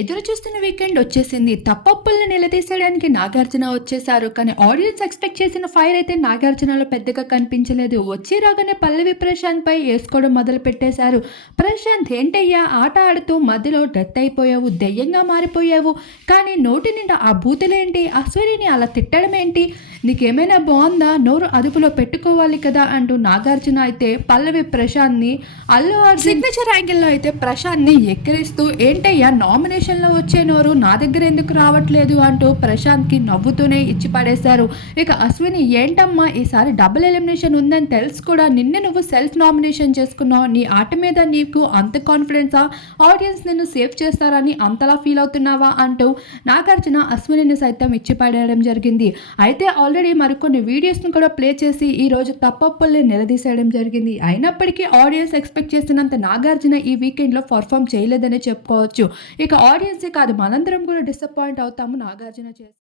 ఎదురు చూస్తున్న వీకెండ్ వచ్చేసింది. తప్పప్పుల్ని నిలదీసేయడానికి నాగార్జున వచ్చేసారు కానీ ఆడియన్స్ ఎక్స్పెక్ట్ చేసిన ఫైర్ అయితే నాగార్జునలో పెద్దగా కనిపించలేదు. వచ్చి రాగానే పల్లవి ప్రశాంత్ పై వేసుకోవడం మొదలు పెట్టేశారు. ప్రశాంత్ ఏంటయ్యా ఆట ఆడుతూ మధ్యలో డెత్ అయిపోయావు దెయ్యంగా మారిపోయావు. కానీ నోటి నిండా ఆ బూతులేంటి? అశ్వరిని అలా తిట్టడం ఏంటి నీకేమైనా బాగుందా? నోరు అదుపులో పెట్టుకోవాలి కదా అంటూ నాగార్జున అయితే పల్లవి ప్రశాంత్ని అల్లు అర్జున్ సిగ్నేచర్ యాంగిల్లో అయితే ప్రశాంత్ని ఎక్కిరిస్తూ ఏంటయ్యా నామినేషన్లో వచ్చే నోరు నా దగ్గర ఎందుకు రావట్లేదు అంటూ ప్రశాంత్కి నవ్వుతూనే ఇచ్చి పడేశారు ఇక అశ్విని ఏంటమ్మా ఈసారి డబుల్ ఎలిమినేషన్ ఉందని తెలుసు కూడా. నిన్నే నువ్వు సెల్ఫ్ నామినేషన్ చేసుకున్నావు. నీ ఆట మీద నీకు అంత కాన్ఫిడెన్సా? ఆడియన్స్ నిన్ను సేవ్ చేస్తారని అంతలా ఫీల్ అవుతున్నావా? అంటూ నాగార్జున అశ్వినిని సైతం ఇచ్చి పడేయడం జరిగింది. అయితే ఆల్రెడీ మరికొన్ని వీడియోస్ను కూడా ప్లే చేసి ఈ రోజు తప్పప్పుల్ని నిలదీసేయడం జరిగింది. అయినప్పటికీ ఆడియన్స్ ఎక్స్పెక్ట్ చేసినంత నాగార్జున ఈ వీకెండ్లో పర్ఫామ్ చేయలేదనే చెప్పుకోవచ్చు. ఇక ఆడియన్సే కాదు మనందరం కూడా డిసప్పాయింట్ అవుతాము నాగార్జున చేసి.